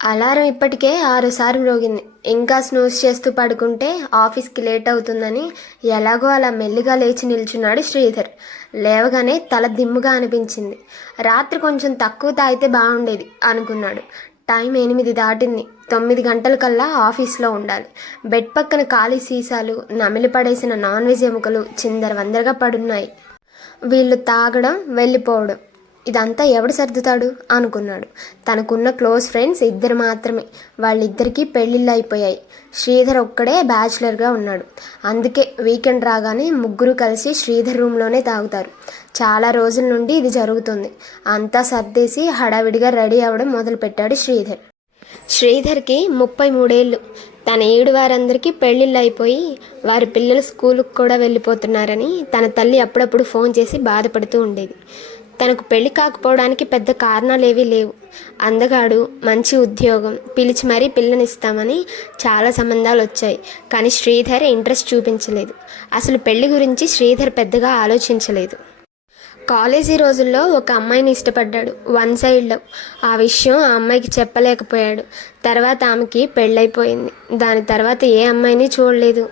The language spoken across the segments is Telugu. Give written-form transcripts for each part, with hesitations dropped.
అలారం ఇప్పటికే 6 సార్లు మ్రోగింది. ఇంకా స్నూజ్ చేస్తూ పడుకుంటే ఆఫీస్కి లేట్ అవుతుందని ఎలాగో అలా మెల్లిగా లేచి నిల్చున్నాడు శ్రీధర్. లేవగానే తల దిమ్ముగా అనిపించింది. రాత్రి కొంచెం తక్కువ తాగితే బాగుండేది అనుకున్నాడు. టైం 8 దాటింది. 9 గంటల కల్లా ఆఫీస్లో ఉండాలి. బెడ్ పక్కన ఖాళీ సీసాలు, నమిలి పడేసిన నాన్ వెజ్ ఎముకలు చిందరవందరగా పడున్నాయి. వీళ్ళు తాగడం, వెళ్ళిపోవడం, ఇదంతా ఎవడు సర్దుతాడు అనుకున్నాడు. తనకున్న క్లోజ్ ఫ్రెండ్స్ 2 మాత్రమే. వాళ్ళిద్దరికీ పెళ్ళిళ్ళు అయిపోయాయి. శ్రీధర్ ఒక్కడే బ్యాచులర్గా ఉన్నాడు. అందుకే వీకెండ్ రాగానే ముగ్గురు కలిసి శ్రీధర్ రూమ్లోనే తాగుతారు. చాలా రోజుల నుండి ఇది జరుగుతుంది. అంతా సర్దేసి హడావిడిగా రెడీ అవ్వడం మొదలుపెట్టాడు శ్రీధర్. శ్రీధర్కి 33 ఏళ్ళు. తన ఏడు వారందరికీ పెళ్ళిళ్ళు అయిపోయి వారి పిల్లలు స్కూలుకు కూడా వెళ్ళిపోతున్నారని తన తల్లి అప్పుడప్పుడు ఫోన్ చేసి బాధపడుతూ ఉండేది. తనకు పెళ్లి కాకపోవడానికి పెద్ద కారణాలేవీ లేవు. అందగాడు, మంచి ఉద్యోగం, పిలిచి మరీ పిల్లనిస్తామని చాలా సంబంధాలు వచ్చాయి. కానీ శ్రీధర్ ఇంట్రెస్ట్ చూపించలేదు. అసలు పెళ్లి గురించి శ్రీధర్ పెద్దగా ఆలోచించలేదు. కాలేజీ రోజుల్లో ఒక అమ్మాయిని ఇష్టపడ్డాడు. 1 సైడ్ లవ్. ఆ విషయం ఆ అమ్మాయికి చెప్పలేకపోయాడు. తర్వాత ఆమెకి పెళ్ళైపోయింది. దాని తర్వాత ఏ అమ్మాయిని చూడలేదు.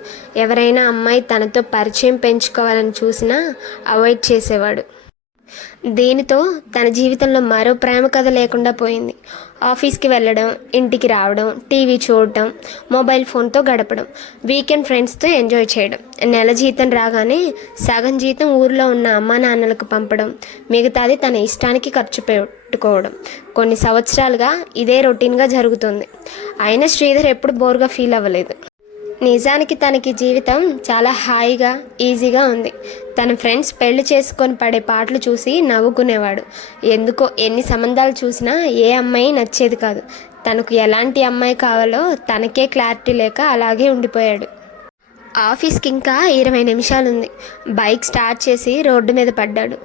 ఎవరైనా అమ్మాయి తనతో పరిచయం పెంచుకోవాలని చూసినా అవాయిడ్ చేసేవాడు. దీనితో తన జీవితంలో మరో ప్రేమ కథ లేకుండా పోయింది. ఆఫీస్కి వెళ్ళడం, ఇంటికి రావడం, టీవీ చూడటం, మొబైల్ ఫోన్తో గడపడం, వీకెండ్ ఫ్రెండ్స్తో ఎంజాయ్ చేయడం, నెల జీతం రాగానే సగం జీతం ఊర్లో ఉన్న అమ్మా నాన్నలకు పంపడం, మిగతాది తన ఇష్టానికి ఖర్చు పెట్టుకోవడం. కొన్ని సంవత్సరాలుగా ఇదే రొటీన్గా జరుగుతుంది. అయినా శ్రీధర్ ఎప్పుడు బోర్గా ఫీల్ అవ్వలేదు. నిజానికి తనకి జీవితం చాలా హాయిగా, ఈజీగా ఉంది. తన ఫ్రెండ్స్ పెళ్లి చేసుకొని పడే పాటలు చూసి నవ్వుకునేవాడు. ఎందుకో ఎన్ని సంబంధాలు చూసినా ఏ అమ్మాయి నచ్చేది కాదు. తనకు ఎలాంటి అమ్మాయి కావాలో తనకే క్లారిటీ లేక అలాగే ఉండిపోయాడు. ఆఫీస్కి ఇంకా 20 నిమిషాలు ఉంది. బైక్ స్టార్ట్ చేసి రోడ్డు మీద పడ్డాడు.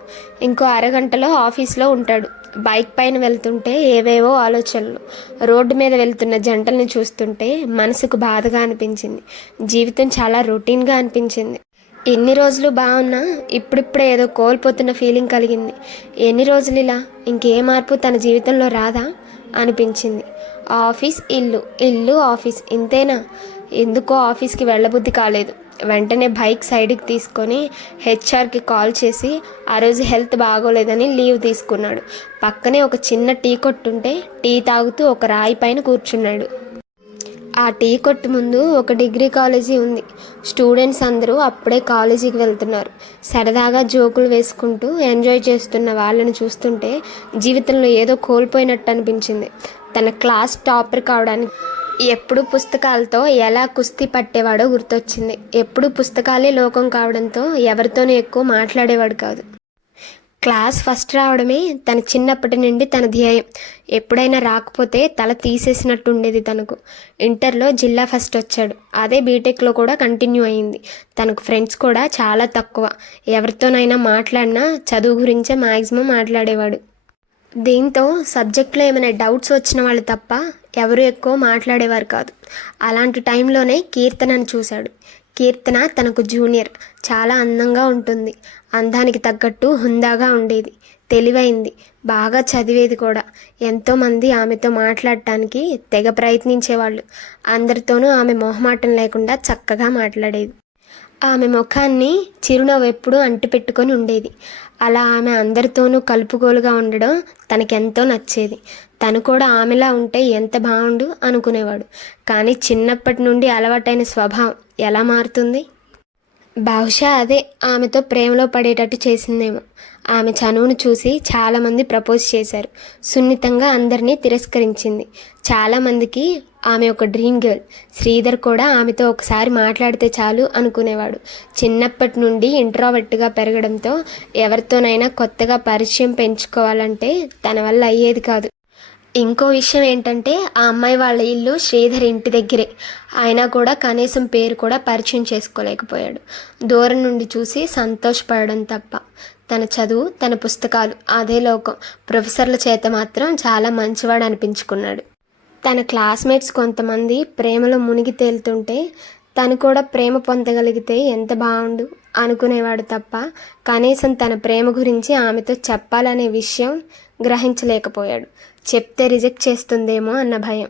ఇంకో అరగంటలో ఆఫీస్లో ఉంటాడు. బైక్ పైన వెళ్తుంటే ఏవేవో ఆలోచనలు. రోడ్డు మీద వెళ్తున్న జంటల్ని చూస్తుంటే మనసుకు బాధగా అనిపించింది. జీవితం చాలా రొటీన్గా అనిపించింది. ఎన్ని రోజులు బాగున్నా ఇప్పుడిప్పుడే ఏదో కోల్పోతున్న ఫీలింగ్ కలిగింది. ఎన్ని రోజులు ఇలా, ఇంకే మార్పు తన జీవితంలో రాదా అనిపించింది. ఆఫీస్, ఇల్లు, ఇల్లు, ఆఫీస్, ఇంతేనా? ఎందుకో ఆఫీస్కి వెళ్ళబుద్ధి కాలేదు. వెంటనే బైక్ సైడ్కి తీసుకొని హెచ్ఆర్కి కాల్ చేసి ఆ రోజు హెల్త్ బాగోలేదని లీవ్ తీసుకున్నాడు. పక్కనే ఒక చిన్న టీ కొట్టుంటే టీ తాగుతూ ఒక రాయి పైన కూర్చున్నాడు. ఆ టీ కొట్టు ముందు ఒక డిగ్రీ కాలేజీ ఉంది. స్టూడెంట్స్ అందరూ అప్పుడే కాలేజీకి వెళ్తున్నారు. సరదాగా జోకులు వేసుకుంటూ ఎంజాయ్ చేస్తున్న వాళ్ళని చూస్తుంటే జీవితంలో ఏదో కోల్పోయినట్టు అనిపించింది. తన క్లాస్ టాపర్ కావడానికి ఎప్పుడు పుస్తకాలతో ఎలా కుస్తీ పట్టేవాడో గుర్తొచ్చింది. ఎప్పుడు పుస్తకాలే లోకం కావడంతో ఎవరితోనూ ఎక్కువ మాట్లాడేవాడు కాదు. క్లాస్ ఫస్ట్ రావడమే తన చిన్నప్పటి నుండి తన ధ్యేయం. ఎప్పుడైనా రాకపోతే తల తీసేసినట్టు ఉండేది తనకు. ఇంటర్లో జిల్లా ఫస్ట్ వచ్చాడు. అదే బీటెక్లో కూడా కంటిన్యూ అయింది. తనకు ఫ్రెండ్స్ కూడా చాలా తక్కువ. ఎవరితోనైనా మాట్లాడినా చదువు గురించే మ్యాక్సిమం మాట్లాడేవాడు. దీంతో సబ్జెక్ట్లో ఏమైనా డౌట్స్ వచ్చిన వాళ్ళు తప్ప ఎవరు ఎక్కువ మాట్లాడేవారు కాదు. అలాంటి టైంలోనే కీర్తనను చూశాడు. కీర్తన తనకు జూనియర్. చాలా అందంగా ఉంటుంది. అందానికి తగ్గట్టు హుందాగా ఉండేది. తెలివైంది. బాగా చదివేది కూడా. ఎంతోమంది ఆమెతో మాట్లాడటానికి తెగ ప్రయత్నించేవాళ్ళు. అందరితోనూ ఆమె మొహమాటం లేకుండా చక్కగా మాట్లాడేది. ఆమె ముఖాన్ని చిరునవ్వు ఎప్పుడూ అంటిపెట్టుకొని ఉండేది. అలా ఆమె అందరితోనూ కలుపుగోలుగా ఉండడం తనకెంతో నచ్చేది. తను కూడా ఆమెలా ఉంటే ఎంత బాగుండు అనుకునేవాడు. కానీ చిన్నప్పటి నుండి అలవాటైన స్వభావం ఎలా మారుతుంది? బహుశా అదే ఆమెతో ప్రేమలో పడేటట్టు చేసిందేమో. ఆమె చనువును చూసి చాలామంది ప్రపోజ్ చేశారు. సున్నితంగా అందరినీ తిరస్కరించింది. చాలామందికి ఆమె ఒక డ్రీమ్ గర్ల్. శ్రీధర్ కూడా ఆమెతో ఒకసారి మాట్లాడితే చాలు అనుకునేవాడు. చిన్నప్పటి నుండి ఇంట్రోవర్ట్గా పెరగడంతో ఎవరితోనైనా కొత్తగా పరిచయం పెంచుకోవాలంటే తన వల్ల అయ్యేది కాదు. ఇంకో విషయం ఏంటంటే ఆ అమ్మాయి వాళ్ళ ఇల్లు శ్రీధర్ ఇంటి దగ్గరే. అయినా కూడా కనీసం పేరు కూడా పరిచయం చేసుకోలేకపోయాడు. దూరం నుండి చూసి సంతోషపడడం తప్ప. తన చదువు, తన పుస్తకాలు, అదే లోకం. ప్రొఫెసర్ల చేత మాత్రం చాలా మంచివాడు అనిపించుకున్నాడు. తన క్లాస్మేట్స్ కొంతమంది ప్రేమలో మునిగి తేలుతుంటే తను కూడా ప్రేమ పొందగలిగితే ఎంత బాగుండు అనుకునేవాడు తప్ప కనీసం తన ప్రేమ గురించి ఆమెతో చెప్పాలనే విషయం గ్రహించలేకపోయాడు. చెప్తే రిజెక్ట్ చేస్తుందేమో అన్న భయం.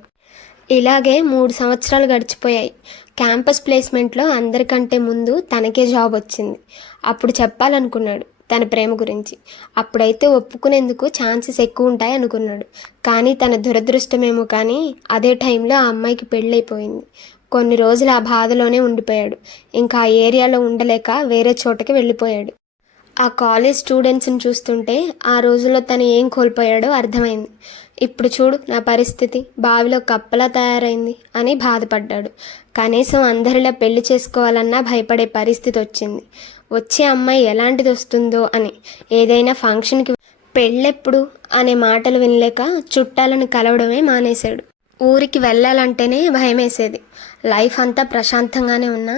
ఇలాగే 3 సంవత్సరాలు గడిచిపోయాయి. క్యాంపస్ ప్లేస్మెంట్లో అందరికంటే ముందు తనకే జాబ్ వచ్చింది. అప్పుడు చెప్పాలనుకున్నాడు తన ప్రేమ గురించి. అప్పుడైతే ఒప్పుకునేందుకు ఛాన్సెస్ ఎక్కువ ఉంటాయి అనుకున్నాడు. కానీ తన దురదృష్టమేమో కానీ అదే టైంలో ఆ అమ్మాయికి పెళ్ళైపోయింది. కొన్ని రోజులు ఆ బాధలోనే ఉండిపోయాడు. ఇంకా ఆ ఏరియాలో ఉండలేక వేరే చోటకి వెళ్ళిపోయాడు. ఆ కాలేజ్ స్టూడెంట్స్ని చూస్తుంటే ఆ రోజుల్లో తను ఏం కోల్పోయాడో అర్థమైంది. ఇప్పుడు చూడు నా పరిస్థితి, బావిలో కప్పలా తయారైంది అని బాధపడ్డాడు. కనీసం అందరిలా పెళ్లి చేసుకోవాలన్నా భయపడే పరిస్థితి వచ్చింది. వచ్చే అమ్మాయి ఎలాంటిది వస్తుందో అని. ఏదైనా ఫంక్షన్కి పెళ్ళెప్పుడు అనే మాటలు వినలేక చుట్టాలను కలవడమే మానేశాడు. ఊరికి వెళ్ళాలంటేనే భయమేసేది. లైఫ్ అంతా ప్రశాంతంగానే ఉన్నా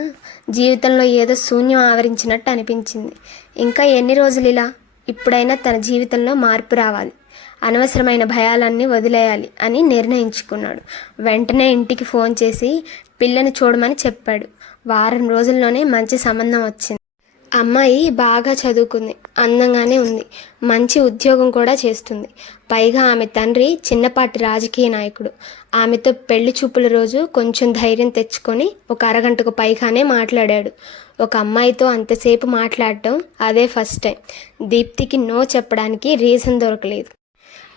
జీవితంలో ఏదో శూన్యం ఆవరించినట్టు అనిపించింది. ఇంకా ఎన్ని రోజులు ఇలా? ఇప్పుడైనా తన జీవితంలో మార్పు రావాలి, అనవసరమైన భయాలన్నీ వదిలేయాలి అని నిర్ణయించుకున్నాడు. వెంటనే ఇంటికి ఫోన్ చేసి పిల్లని చూడమని చెప్పాడు. వారం రోజుల్లోనే మంచి సంబంధం వచ్చింది. అమ్మాయి బాగా చదువుకుంది, అందంగానే ఉంది, మంచి ఉద్యోగం కూడా చేస్తుంది. పైగా ఆమె తండ్రి చిన్నపాటి రాజకీయ నాయకుడు. ఆమెతో పెళ్లి చూపుల రోజు కొంచెం ధైర్యం తెచ్చుకొని ఒక అరగంటకు పైగానే మాట్లాడాడు. ఒక అమ్మాయితో అంతసేపు మాట్లాడటం అదే ఫస్ట్ టైం. దీప్తికి నో చెప్పడానికి రీజన్ దొరకలేదు.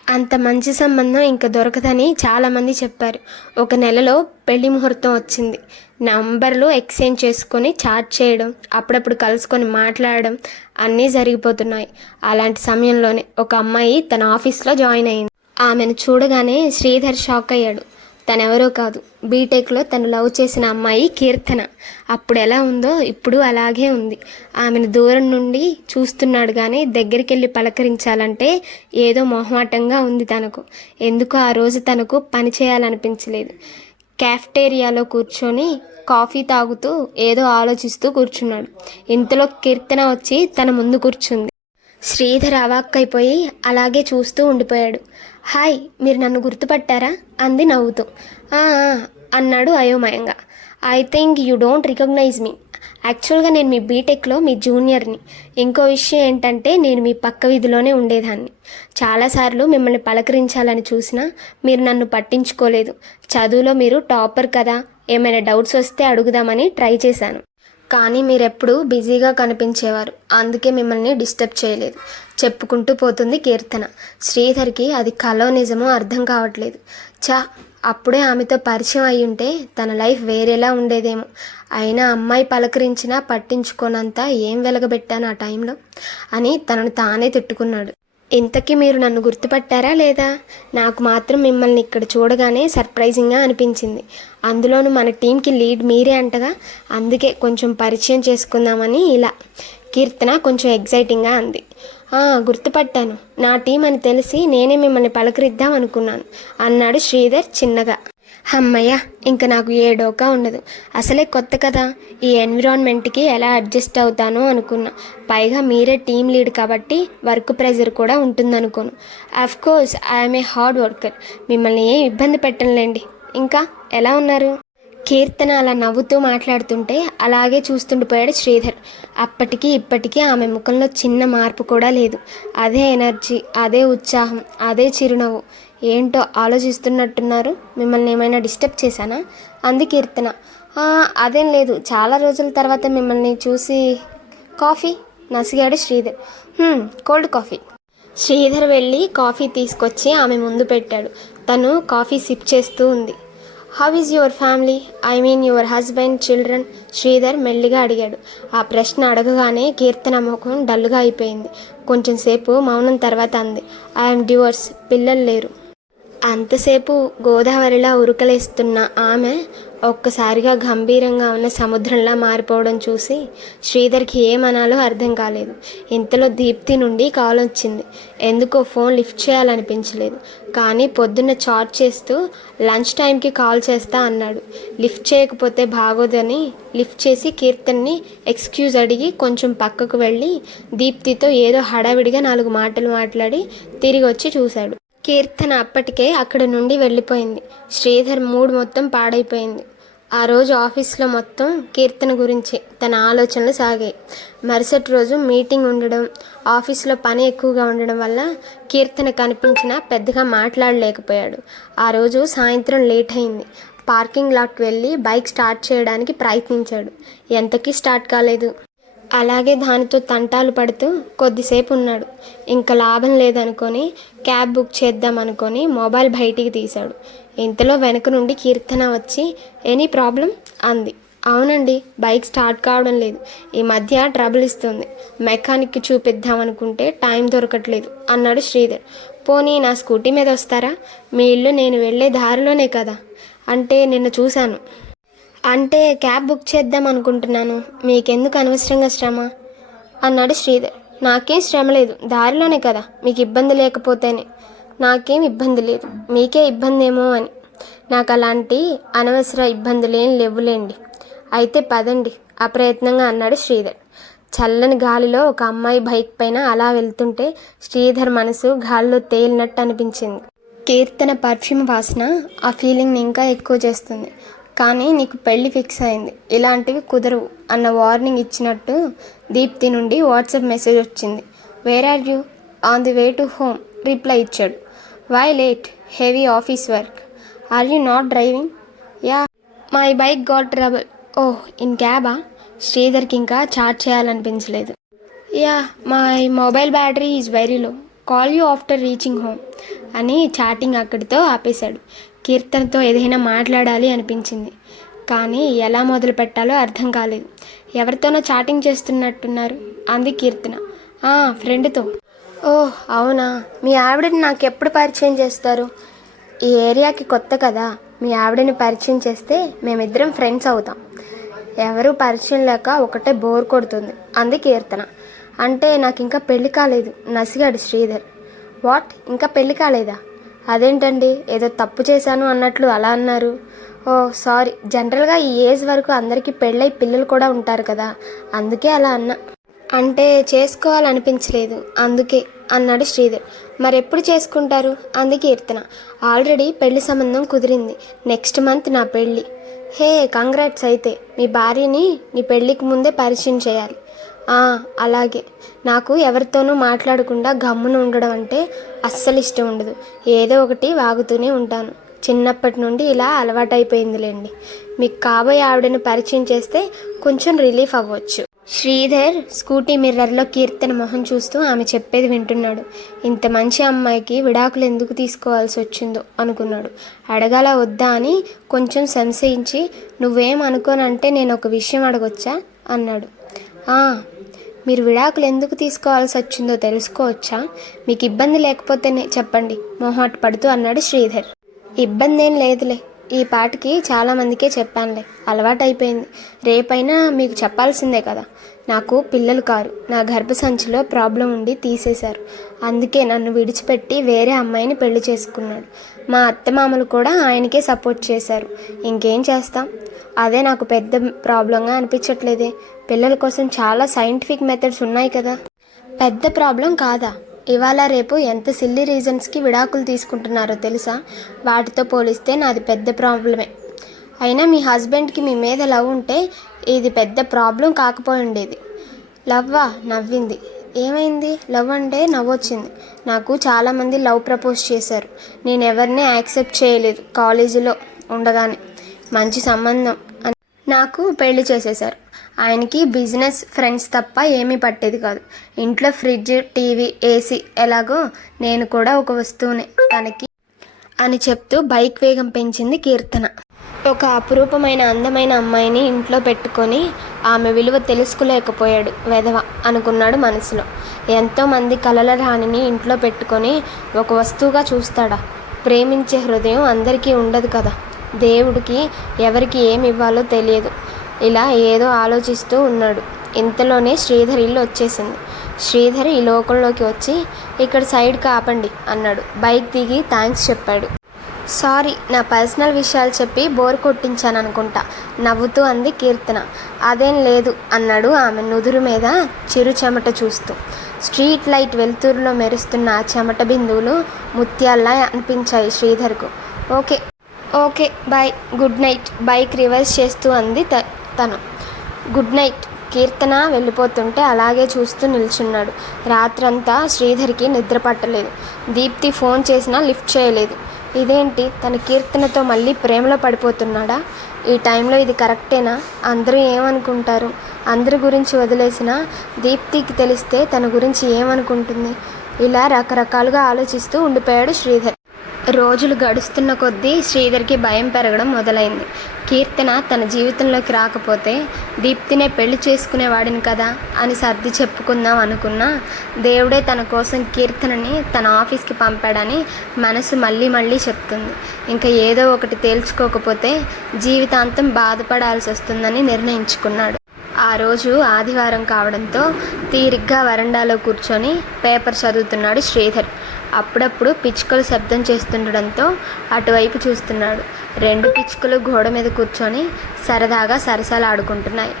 అంత మంచి సంబంధం ఇంకా దొరకదని చాలామంది చెప్పారు. ఒక నెలలో పెళ్లి ముహూర్తం వచ్చింది. నంబర్లు ఎక్స్చేంజ్ చేసుకొని చాట్ చేయడం, అప్పుడప్పుడు కలుసుకొని మాట్లాడడం అన్నీ జరిగిపోతున్నాయి. అలాంటి సమయంలోనే ఒక అమ్మాయి తన ఆఫీస్లో జాయిన్ అయింది. ఆమెను చూడగానే శ్రీధర్ షాక్ అయ్యాడు. తనెవరో కాదు, బీటెక్లో తను లవ్ చేసిన అమ్మాయి కీర్తన. అప్పుడు ఎలా ఉందో ఇప్పుడు అలాగే ఉంది. ఆమెను దూరం నుండి చూస్తున్నాడు కానీ దగ్గరికి వెళ్ళి పలకరించాలంటే ఏదో మొహమాటంగా ఉంది తనకు. ఎందుకో ఆ రోజు తనకు పని చేయాలనిపించలేదు. క్యాఫ్టేరియాలో కూర్చొని కాఫీ తాగుతూ ఏదో ఆలోచిస్తూ కూర్చున్నాడు. ఇంతలో కీర్తన వచ్చి తన ముందు కూర్చుంది. శ్రీధర్ అవాక్కైపోయి అలాగే చూస్తూ ఉండిపోయాడు. హాయ్, మీరు నన్ను గుర్తుపట్టారా అంది నవ్వుతూ. "ఆ" అన్నాడు అయోమయంగా. "I think you don't recognise me. యాక్చువల్గా నేను మీ బీటెక్లో మీ జూనియర్ని. ఇంకో విషయం ఏంటంటే నేను మీ పక్క వీధిలోనే ఉండేదాన్ని. చాలాసార్లు మిమ్మల్ని పలకరించాలని చూసినా మీరు నన్ను పట్టించుకోలేదు. చదువులో మీరు టాపర్ కదా, ఏమైనా డౌట్స్ వస్తే అడుగుదామని ట్రై చేశాను. కానీ మీరెప్పుడూ బిజీగా కనిపించేవారు, అందుకే మిమ్మల్ని డిస్టర్బ్ చేయలేదు" చెప్పుకుంటూ పోతుంది కీర్తన. శ్రీధర్కి అది కలో నిజమో అర్థం కావట్లేదు. అప్పుడే ఆమెతో పరిచయం అయ్యుంటే తన లైఫ్ వేరేలా ఉండేదేమో. అయినా అమ్మాయి పలకరించినా పట్టించుకోనంత ఏం వెలగబెట్టాను ఆ టైంలో అని తనను తానే తిట్టుకున్నాడు. ఇంతకీ మీరు నన్ను గుర్తుపట్టారా లేదా? నాకు మాత్రం మిమ్మల్ని ఇక్కడ చూడగానే సర్ప్రైజింగ్గా అనిపించింది. అందులోనూ మన టీంకి లీడ్ మీరే అంటగా, అందుకే కొంచెం పరిచయం చేసుకుందామని ఇలా. కీర్తన కొంచెం ఎగ్జైటింగ్గా అంది. గుర్తుపట్టాను. నా టీం అని తెలిసి నేనే మిమ్మల్ని పలకరిద్దాం అనుకున్నాను అన్నాడు శ్రీధర్ చిన్నగా. అమ్మయ్య, ఇంక నాకు ఏ డోకా ఉండదు. అసలే కొత్త కదా, ఈ ఎన్విరాన్మెంట్కి ఎలా అడ్జస్ట్ అవుతానో అనుకున్నా. పైగా మీరే టీం లీడ్ కాబట్టి వర్క్ ప్రెజర్ కూడా ఉంటుందనుకోను. Of course I'm a hard worker. మిమ్మల్ని ఏం ఇబ్బంది పెట్టనులేండి. ఇంకా ఎలా ఉన్నారు? కీర్తన అలా నవ్వుతూ మాట్లాడుతుంటే అలాగే చూస్తుండిపోయాడు శ్రీధర్. అప్పటికి ఇప్పటికీ ఆమె ముఖంలో చిన్న మార్పు కూడా లేదు. అదే ఎనర్జీ, అదే ఉత్సాహం, అదే చిరునవ్వు. ఏంటో ఆలోచిస్తున్నట్టున్నారు. మిమ్మల్ని ఏమైనా డిస్టర్బ్ చేశానా అంది కీర్తన. అదేం లేదు, చాలా రోజుల తర్వాత మిమ్మల్ని చూసి. కాఫీ నసిగాడు శ్రీధర్. Cold coffee. శ్రీధర్ వెళ్ళి కాఫీ తీసుకొచ్చి ఆమె ముందు పెట్టాడు. తను కాఫీ సిప్ చేస్తూ ఉంది. How is your family, I mean your husband, children? Sridhar మెల్లిగా అడిగాడు. ఆ ప్రశ్న అడగగానే కీర్తన ముఖం డల్గా అయిపోయింది. కొంచెం సేపు మౌనం తర్వాత అంది, ఐఎమ్ డివోర్స్, పిల్లలు లేరు. అంతసేపు గోదావరిలా ఉరుకలేస్తున్న ఆమె ఒక్కసారిగా గంభీరంగా ఉన్న సముద్రంలా మారిపోవడం చూసి శ్రీధర్కి ఏమనాలో అర్థం కాలేదు. ఇంతలో దీప్తి నుండి కాల్ వచ్చింది. ఎందుకో ఫోన్ లిఫ్ట్ చేయాలనిపించలేదు. కానీ పొద్దున్న చాట్ చేస్తూ లంచ్ టైంకి కాల్ చేస్తా అన్నాడు. లిఫ్ట్ చేయకపోతే బాగోదని లిఫ్ట్ చేసి కీర్తన్ని ఎక్స్క్యూజ్ అడిగి కొంచెం పక్కకు వెళ్ళి దీప్తితో ఏదో హడావిడిగా 4 మాటలు మాట్లాడి తిరిగి వచ్చి చూశాడు. కీర్తన అప్పటికే అక్కడ నుండి వెళ్ళిపోయింది. శ్రీధర్ మూడ్ మొత్తం పాడైపోయింది. ఆ రోజు ఆఫీస్లో మొత్తం కీర్తన గురించి తన ఆలోచనలు సాగాయి. మరుసటి రోజు మీటింగ్ ఉండడం, ఆఫీస్లో పని ఎక్కువగా ఉండడం వల్ల కీర్తన కనిపించినా పెద్దగా మాట్లాడలేకపోయాడు. ఆ రోజు సాయంత్రం లేట్ అయింది. పార్కింగ్ లాట్కి వెళ్ళి బైక్ స్టార్ట్ చేయడానికి ప్రయత్నించాడు. ఎంతకీ స్టార్ట్ కాలేదు. అలాగే దానితో తంటాలు పడుతూ కొద్దిసేపు ఉన్నాడు. ఇంకా లాభం లేదనుకొని క్యాబ్ బుక్ చేద్దామనుకొని మొబైల్ బయటికి తీశాడు. ఇంతలో వెనక నుండి కీర్తన వచ్చి, ఎనీ ప్రాబ్లం అంది. అవునండి, బైక్ స్టార్ట్ కావడం లేదు, ఈ మధ్య ట్రబుల్ ఇస్తుంది, మెకానిక్కి చూపిద్దామనుకుంటే టైం దొరకట్లేదు అన్నాడు శ్రీధర్. పోనీ నా స్కూటీ మీద వస్తారా? మీ ఇల్లు నేను వెళ్ళే దారిలోనే కదా. అంటే నిన్ను చూశాను. అంటే క్యాబ్ బుక్ చేద్దాం అనుకుంటున్నాను, మీకెందుకు అనవసరంగా శ్రమ అన్నాడు శ్రీధర్. నాకేం శ్రమ లేదు, దారిలోనే కదా, మీకు ఇబ్బంది లేకపోతేనే. నాకేం ఇబ్బంది లేదు, మీకే ఇబ్బంది ఏమో అని. నాకు అలాంటి అనవసర ఇబ్బందులేం లేవులేండి. అయితే పదండి అప్రయత్నంగా అన్నాడు శ్రీధర్. చల్లని గాలిలో ఒక అమ్మాయి బైక్ పైన అలా వెళ్తుంటే శ్రీధర్ మనసు గాలిలో తేలినట్టు అనిపించింది. కీర్తన పర్ఫ్యూమ్ వాసన ఆ ఫీలింగ్ని ఇంకా ఎక్కువ చేస్తుంది. కానీ నీకు పెళ్ళి ఫిక్స్ అయింది, ఇలాంటివి కుదరవు అన్న వార్నింగ్ ఇచ్చినట్టు దీప్తి నుండి వాట్సాప్ మెసేజ్ వచ్చింది. Where are you? On the way to home reply ఇచ్చాడు. Why late? Heavy office work. Are you not driving? Yeah, my bike got trouble. Oh, in క్యాబా? శ్రీధర్కి ఇంకా చాట్ చేయాలనిపించలేదు. Yeah, my mobile battery is very low, call you after reaching home అని చాటింగ్ అక్కడితో ఆపేశాడు. కీర్తనతో ఏదైనా మాట్లాడాలి అనిపించింది, కానీ ఎలా మొదలు పెట్టాలో అర్థం కాలేదు. ఎవరితోనో చాటింగ్ చేస్తున్నట్టున్నారు అంది కీర్తన. ఫ్రెండ్తో. ఓహ్ అవునా, మీ ఆవిడని నాకు ఎప్పుడు పరిచయం చేస్తారు? ఈ ఏరియాకి కొత్త కదా, మీ ఆవిడని పరిచయం చేస్తే మేమిద్దరం ఫ్రెండ్స్ అవుతాం. ఎవరు పరిచయం లేక ఒకటే బోర్ కొడుతుంది అంది కీర్తన. అంటే నాకు ఇంకా పెళ్లి కాలేదు నసిగాడు శ్రీధర్. వాట్, ఇంకా పెళ్లి కాలేదా? అదేంటండి, ఏదో తప్పు చేశాను అన్నట్లు అలా అన్నారు. ఓ సారీ, జనరల్గా ఈ ఏజ్ వరకు అందరికీ పెళ్ళై పిల్లలు కూడా ఉంటారు కదా, అందుకే అలా అన్నా. అంటే చేసుకోవాలనిపించలేదు అందుకే అన్నాడు శ్రీధర్. మరెప్పుడు చేసుకుంటారు అంది కీర్తన. ఆల్రెడీ పెళ్లి సంబంధం కుదిరింది, నెక్స్ట్ మంత్ నా పెళ్ళి. Hey congrats. అయితే మీ భార్యని నీ పెళ్ళికి ముందే పరిచయం చేయాలి. అలాగే. నాకు ఎవరితోనూ మాట్లాడకుండా గమ్మున ఉండడం అంటే అస్సలు ఇష్టం ఉండదు. ఏదో ఒకటి వాగుతూనే ఉంటాను. చిన్నప్పటి నుండి ఇలా అలవాటైపోయిందిలేండి. మీకు కాబోయే ఆవిడని పరిచయం చేస్తే కొంచెం రిలీఫ్ అవ్వచ్చు. శ్రీధర్ స్కూటీ మిర్రర్లో కీర్తన మొహం చూస్తూ ఆమె చెప్పేది వింటున్నాడు. ఇంత మంచి అమ్మాయికి విడాకులు ఎందుకు తీసుకోవాల్సి వచ్చిందో అనుకున్నాడు. అడగాల వద్దా అని కొంచెం సంశయించి, నువ్వేం అనుకోనంటే నేను ఒక విషయం అడగొచ్చా అన్నాడు. మీరు విడాకులు ఎందుకు తీసుకోవాల్సి వచ్చిందో తెలుసుకోవచ్చా? మీకు ఇబ్బంది లేకపోతేనే చెప్పండి మొహాట పడుతూ అన్నాడు శ్రీధర్. ఇబ్బంది ఏం లేదులే, ఈ పాటికి చాలామందికే చెప్పానులే, అలవాటైపోయింది. రేపైనా మీకు చెప్పాల్సిందే కదా. నాకు పిల్లలు కారు, నా గర్భసంచిలో ప్రాబ్లం ఉండి తీసేశారు. అందుకే నన్ను విడిచిపెట్టి వేరే అమ్మాయిని పెళ్లి చేసుకున్నాడు. మా అత్తమామలు కూడా ఆయనకే సపోర్ట్ చేశారు. ఇంకేం చేస్తాం? అదే నాకు పెద్ద ప్రాబ్లంగా అనిపించట్లేదే. పిల్లల కోసం చాలా సైంటిఫిక్ మెథడ్స్ ఉన్నాయి కదా. పెద్ద ప్రాబ్లం కాదా? ఇవాళ రేపు ఎంత సిల్లీ రీజన్స్కి విడాకులు తీసుకుంటున్నారో తెలుసా? వాటితో పోలిస్తే నాది పెద్ద ప్రాబ్లమే. అయినా మీ హస్బెండ్కి మీ మీద లవ్ ఉంటే ఇది పెద్ద ప్రాబ్లం కాకపోయి ఉండేది. లవ్వా? నవ్వింది. ఏమైంది? లవ్ అంటే నవ్వొచ్చింది. నాకు చాలామంది లవ్ ప్రపోజ్ చేశారు, నేను ఎవరిని యాక్సెప్ట్ చేయలేదు. కాలేజీలో ఉండగానే మంచి సంబంధం అని నాకు పెళ్లి చేసేశారు. ఆయనకి బిజినెస్, ఫ్రెండ్స్ తప్ప ఏమీ పట్టేది కాదు. ఇంట్లో ఫ్రిడ్జ్, టీవీ, ఏసీ ఎలాగో నేను కూడా ఒక వస్తువునే తనకి అని చెప్తూ బైక్ వేగం పెంచింది కీర్తన. ఒక అపురూపమైన అందమైన అమ్మాయిని ఇంట్లో పెట్టుకొని ఆమె విలువ తెలుసుకోలేకపోయాడు వెధవ అనుకున్నాడు మనసులో. ఎంతోమంది కలల రాణిని ఇంట్లో పెట్టుకొని ఒక వస్తువుగా చూస్తాడా? ప్రేమించే హృదయం అందరికీ ఉండదు కదా. దేవుడికి ఎవరికి ఏమి ఇవ్వాలో తెలియదు. ఇలా ఏదో ఆలోచిస్తూ ఉన్నాడు. ఇంతలోనే శ్రీధర్ ఇల్లు వచ్చేసింది. శ్రీధర్ ఈ లోకంలోకి వచ్చి, ఇక్కడ సైడ్ కాపండి అన్నాడు. బైక్ దిగి థ్యాంక్స్ చెప్పాడు. సారీ, నా పర్సనల్ విషయాలు చెప్పి బోర్ కొట్టించాను అనుకుంటా నవ్వుతూ అంది కీర్తన. అదేం లేదు అన్నాడు ఆమె నుదురు మీద చిరు చెమట చూస్తూ. స్ట్రీట్ లైట్ వెలుతురులో మెరుస్తున్న ఆ చెమట బిందువులు ముత్యాల్లా అనిపించాయి శ్రీధర్కు. Okay okay bye, good night. Bike reverse చేస్తూ అంది తను. Good night. కీర్తన వెళ్ళిపోతుంటే అలాగే చూస్తూ నిల్చున్నాడు. రాత్రంతా శ్రీధర్కి నిద్ర పట్టలేదు. దీప్తి ఫోన్ చేసినా లిఫ్ట్ చేయలేదు. ఇదేంటి, తన కీర్తనతో మళ్ళీ ప్రేమలో పడిపోతున్నాడా? ఈ టైంలో ఇది కరెక్టేనా? అందరూ ఏమనుకుంటారు? అందరి గురించి వదిలేసినా దీప్తికి తెలిస్తే తన గురించి ఏమనుకుంటుంది? ఇలా రకరకాలుగా ఆలోచిస్తూ ఉండిపోయాడు శ్రీధర్. రోజులు గడుస్తున్న కొద్దీ శ్రీధర్కి భయం పెరగడం మొదలైంది. కీర్తన తన జీవితంలోకి రాకపోతే దీప్తినే పెళ్లి చేసుకునేవాడిని కదా అని సర్ది చెప్పుకుందాం అనుకున్నా దేవుడే తన కోసం కీర్తనని తన ఆఫీస్కి పంపాడని మనసు మళ్ళీ మళ్ళీ చెప్తుంది. ఇంకా ఏదో ఒకటి తేల్చుకోకపోతే జీవితాంతం బాధపడాల్సి వస్తుందని నిర్ణయించుకున్నాడు. ఆ రోజు ఆదివారం కావడంతో తీరిగ్గా వరండాలో కూర్చొని పేపర్ చదువుతున్నాడు శ్రీధర్. అప్పుడప్పుడు పిచ్చుకలు శబ్దం చేస్తుండడంతో అటువైపు చూస్తున్నాడు. 2 పిచ్చుకలు గోడ మీద కూర్చొని సరదాగా సరసాలాడుకుంటున్నాయి.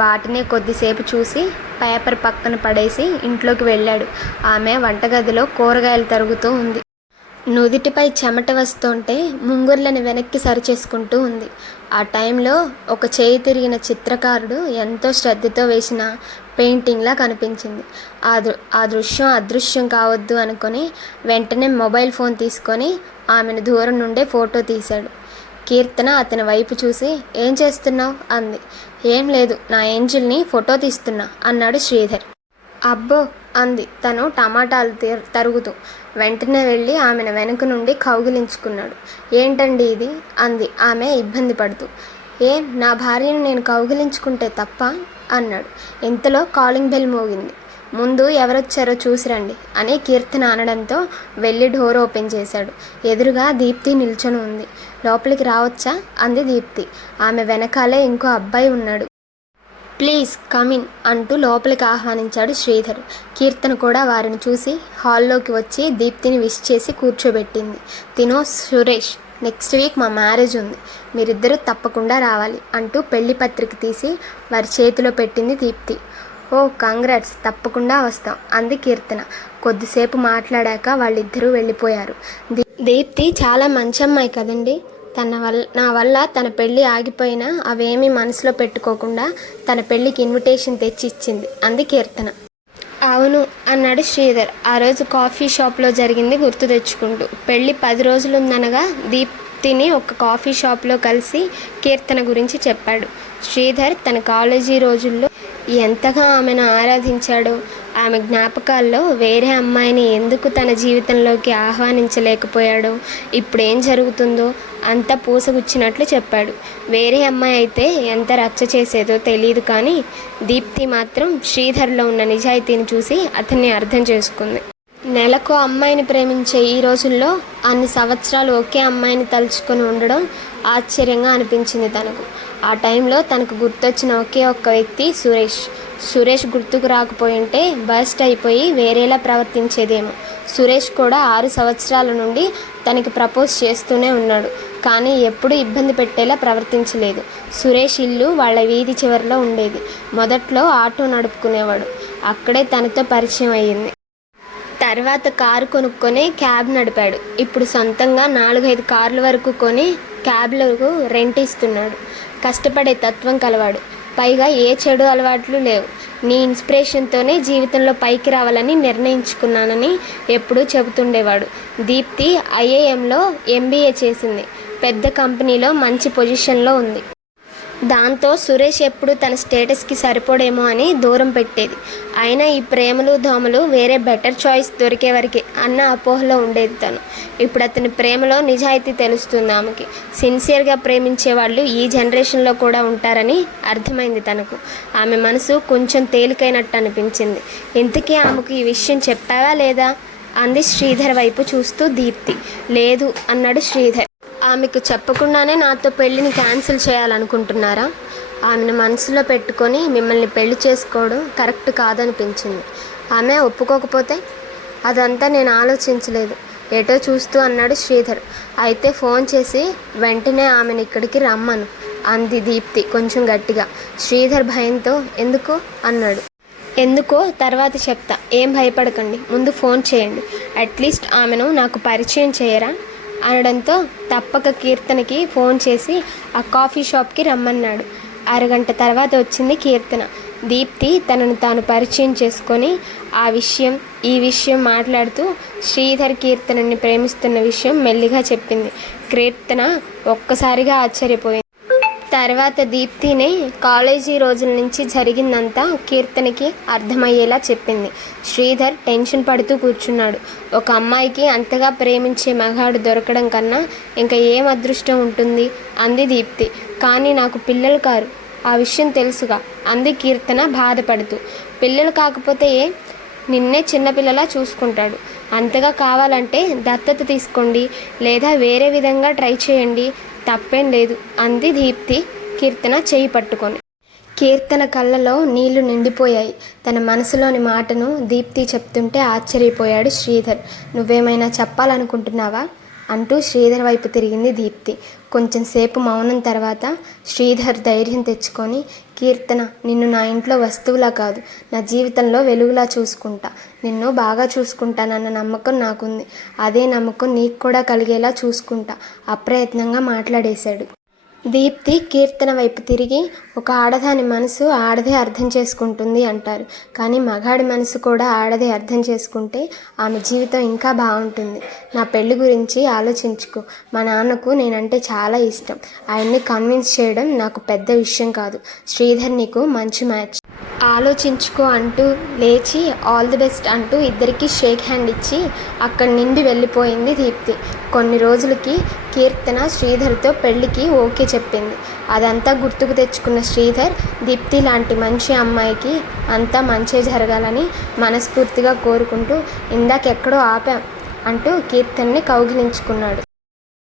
వాటినే కొద్దిసేపు చూసి పేపర్ పక్కన పడేసి ఇంట్లోకి వెళ్ళాడు. ఆమె వంటగదిలో కూరగాయలు తరుగుతూ ఉంది. నుదిటిపై చెమట వస్తుంటే ముంగుర్లను వెనక్కి సరిచేసుకుంటూ ఉంది. ఆ టైంలో ఒక చేయి తిరిగిన చిత్రకారుడు ఎంతో శ్రద్ధతో వేసిన పెయింటింగ్లా కనిపించింది. ఆ దృశ్యం అదృశ్యం కావద్దు అనుకొని వెంటనే మొబైల్ ఫోన్ తీసుకొని ఆమెను దూరం నుండే ఫోటో తీశాడు. కీర్తన అతని వైపు చూసి, ఏం చేస్తున్నావు అంది. ఏం లేదు, నా ఏంజిల్ని ఫోటో తీస్తున్నా అన్నాడు శ్రీధర్. అబ్బో అంది తను టమాటాలు తరుగుతూ. వెంటనే వెళ్ళి ఆమెను వెనుక నుండి కౌగిలించుకున్నాడు. ఏంటండి ఇది అంది ఆమె ఇబ్బంది పడుతూ. ఏం, నా భార్యను నేను కౌగిలించుకుంటే తప్ప అన్నాడు. ఇంతలో కాలింగ్ బెల్ మోగింది. ముందు ఎవరొచ్చారో చూసిరండి అని కీర్తన అనడంతో వెళ్ళి డోర్ ఓపెన్ చేశాడు. ఎదురుగా దీప్తి నిల్చొని ఉంది. లోపలికి రావచ్చా అంది దీప్తి. ఆమె వెనకాలే ఇంకో అబ్బాయి ఉన్నాడు. ప్లీజ్ కమిన్ అంటూ లోపలికి ఆహ్వానించాడు శ్రీధర్. కీర్తన కూడా వారిని చూసి హాల్లోకి వచ్చి దీప్తిని విష్ చేసి కూర్చోబెట్టింది. తినో సురేష్, నెక్స్ట్ వీక్ మా మ్యారేజ్ ఉంది, మీరిద్దరూ తప్పకుండా రావాలి అంటూ పెళ్లి పత్రిక తీసి వారి చేతిలో పెట్టింది దీప్తి. ఓ కంగ్రాట్స్, తప్పకుండా వస్తాం అంది కీర్తన. కొద్దిసేపు మాట్లాడాక వాళ్ళిద్దరూ వెళ్ళిపోయారు. దీప్తి చాలా మంచి అమ్మాయి కదండి. నా వల్ల తన పెళ్ళి ఆగిపోయినా అవేమీ మనసులో పెట్టుకోకుండా తన పెళ్ళికి ఇన్విటేషన్ తెచ్చి ఇచ్చింది అంది కీర్తన. అవును అన్నాడు శ్రీధర్ ఆ రోజు కాఫీ షాప్లో జరిగింది గుర్తు తెచ్చుకుంటూ. పెళ్ళి 10 రోజులుందనగా దీప్తిని ఒక కాఫీ షాప్లో కలిసి కీర్తన గురించి చెప్పాడు. శ్రీధర్ తన కాలేజీ రోజుల్లో ఎంతగా ఆమెను ఆరాధించాడో, ఆమె జ్ఞాపకాల్లో వేరే అమ్మాయిని ఎందుకు తన జీవితంలోకి ఆహ్వానించలేకపోయాడో, ఇప్పుడేం జరుగుతుందో అంతా పూసగుచ్చినట్లు చెప్పాడు. వేరే అమ్మాయి అయితే ఎంత రచ్చ చేసేదో తెలియదు, కానీ దీప్తి మాత్రం శ్రీధర్లో ఉన్న నిజాయితీని చూసి అతన్ని అర్థం చేసుకుంది. నెలకు అమ్మాయిని ప్రేమించే ఈ రోజుల్లో అన్ని సంవత్సరాలు ఒకే అమ్మాయిని తలుచుకొని ఉండడం ఆశ్చర్యంగా అనిపించింది తనకు. ఆ టైంలో తనకు గుర్తొచ్చిన ఒకే ఒక్క వ్యక్తి సురేష్ గుర్తుకు రాకపోయింటే బస్ట్ అయిపోయి వేరేలా ప్రవర్తించేదేమో. సురేష్ కూడా 6 సంవత్సరాల నుండి తనకి ప్రపోజ్ చేస్తూనే ఉన్నాడు, కానీ ఎప్పుడూ ఇబ్బంది పెట్టేలా ప్రవర్తించలేదు. సురేష్ ఇల్లు వాళ్ళ వీధి చివరిలో ఉండేది. మొదట్లో ఆటో నడుపుకునేవాడు. అక్కడే తనతో పరిచయం అయ్యింది. తర్వాత కారు కొనుక్కొని క్యాబ్ నడిపాడు. ఇప్పుడు సొంతంగా 4-5 కార్ల వరకు కొని క్యాబ్లకు రెంట్ ఇస్తున్నాడు. కష్టపడే తత్వం కలవాడు. పైగా ఏ చెడు అలవాట్లు లేవు. నీ ఇన్స్పిరేషన్తోనే జీవితంలో పైకి రావాలని నిర్ణయించుకున్నానని ఎప్పుడూ చెబుతుండేవాడు. దీప్తి ఐఐఎంలో MBA చేసింది. పెద్ద కంపెనీలో మంచి పొజిషన్లో ఉంది. దాంతో సురేష్ ఎప్పుడు తన స్టేటస్కి సరిపోడేమో అని దూరం పెట్టేది. అయినా ఈ ప్రేమలు దోమలు వేరే బెటర్ చాయిస్ దొరికే వరకే అన్న అపోహలో ఉండేది తను. ఇప్పుడు అతని ప్రేమలో నిజాయితీ తెలుస్తుంది ఆమెకి. సిన్సియర్గా ప్రేమించే వాళ్ళు ఈ జనరేషన్లో కూడా ఉంటారని అర్థమైంది తనకు. ఆమె మనసు కొంచెం తేలికైనట్టు అనిపించింది. ఇంతకీ ఆమెకు ఈ విషయం చెప్పావా లేదా అంది శ్రీధర్ వైపు చూస్తూ దీప్తి. లేదు అన్నాడు శ్రీధర్. ఆమెకు చెప్పకుండానే నాతో పెళ్ళిని క్యాన్సిల్ చేయాలనుకుంటున్నారా? ఆమెను మనసులో పెట్టుకొని మిమ్మల్ని పెళ్లి చేసుకోవడం కరెక్ట్ కాదనిపించింది. ఆమె ఒప్పుకోకపోతే? అదంతా నేను ఆలోచించలేదు, ఏటో చూస్తూ అన్నాడు శ్రీధర్. అయితే ఫోన్ చేసి వెంటనే ఆమెను ఇక్కడికి రమ్మను అంది దీప్తి కొంచెం గట్టిగా. శ్రీధర్ భయంతో ఎందుకు అన్నాడు. ఎందుకో తర్వాత చెప్తా, ఏం భయపడకండి, ముందు ఫోన్ చేయండి. అట్లీస్ట్ ఆమెను నాకు పరిచయం చేయరా అనడంతో తప్పక కీర్తనకి ఫోన్ చేసి ఆ కాఫీ షాప్కి రమ్మన్నాడు. అరగంట తర్వాత వచ్చింది కీర్తన. దీప్తి తనను తాను పరిచయం చేసుకొని ఈ విషయం మాట్లాడుతూ శ్రీధర్ కీర్తనని ప్రేమిస్తున్న విషయం మెల్లిగా చెప్పింది. కీర్తన ఒక్కసారిగా ఆశ్చర్యపోయింది. తర్వాత దీప్తినే కాలేజీ రోజుల నుంచి జరిగిందంతా కీర్తనకి అర్థమయ్యేలా చెప్పింది. శ్రీధర్ టెన్షన్ పడుతూ కూర్చున్నాడు. ఒక అమ్మాయికి అంతగా ప్రేమించే మగాడు దొరకడం కన్నా ఇంకా ఏం అదృష్టం ఉంటుంది అంది దీప్తి. కానీ నాకు పిల్లలు కారు, ఆ విషయం తెలుసుగా అంది కీర్తన బాధపడుతూ. పిల్లలు కాకపోతే నిన్నే చిన్నపిల్లలా చూసుకుంటాడు. అంతగా కావాలంటే దత్తత తీసుకోండి, లేదా వేరే విధంగా ట్రై చేయండి, తప్పేం లేదు అంది దీప్తి కీర్తన చేయి పట్టుకొని. కీర్తన కళ్ళలో నీళ్లు నిండిపోయాయి. తన మనసులోని మాటను దీప్తి చెప్తుంటే ఆశ్చర్యపోయాడు శ్రీధర్. నువ్వేమైనా చెప్పాలనుకుంటున్నావా అంటూ శ్రీధర్ వైపు తిరిగింది దీప్తి. కొంచెం సేపు మౌనం తర్వాత శ్రీధర్ ధైర్యం తెచ్చుకొని, కీర్తన, నిన్ను నా ఇంట్లో వస్తువులా కాదు, నా జీవితంలో వెలుగులా చూసుకుంటా, నిన్ను బాగా చూసుకుంటానన్న నమ్మకం నాకుంది. అదే నమ్మకం నీకు కూడా కలిగేలా చూసుకుంటా అప్రయత్నంగా మాట్లాడేశాడు. దీప్తి కీర్తన వైపు తిరిగి, ఒక ఆడదాని మనసు ఆడదే అర్థం చేసుకుంటుంది అంటారు, కానీ మగాడి మనసు కూడా ఆడదే అర్థం చేసుకుంటే ఆమె జీవితం ఇంకా బాగుంటుంది. నా పెళ్లి గురించి ఆలోచించుకో. మా నాన్నకు నేనంటే చాలా ఇష్టం. ఆయన్ని కన్విన్స్ చేయడం నాకు పెద్ద విషయం కాదు. శ్రీధర్ నీకు మంచి మ్యాచ్. ఆలోచించుకో అంటూ లేచి ఆల్ ది బెస్ట్ అంటూ ఇద్దరికీ షేక్ హ్యాండ్ ఇచ్చి అక్కడి నుండి వెళ్ళిపోయింది దీప్తి. కొన్ని రోజులకి కీర్తన శ్రీధర్తో పెళ్లికి ఓకే చెప్పింది. అదంతా గుర్తుకు తెచ్చుకున్న శ్రీధర్ దీప్తి లాంటి మంచి అమ్మాయికి అంతా మంచే జరగాలని మనస్ఫూర్తిగా కోరుకుంటూ, ఇందాకెక్కడో ఆపాం అంటూ కీర్తన్ని కౌగిలించుకున్నాడు.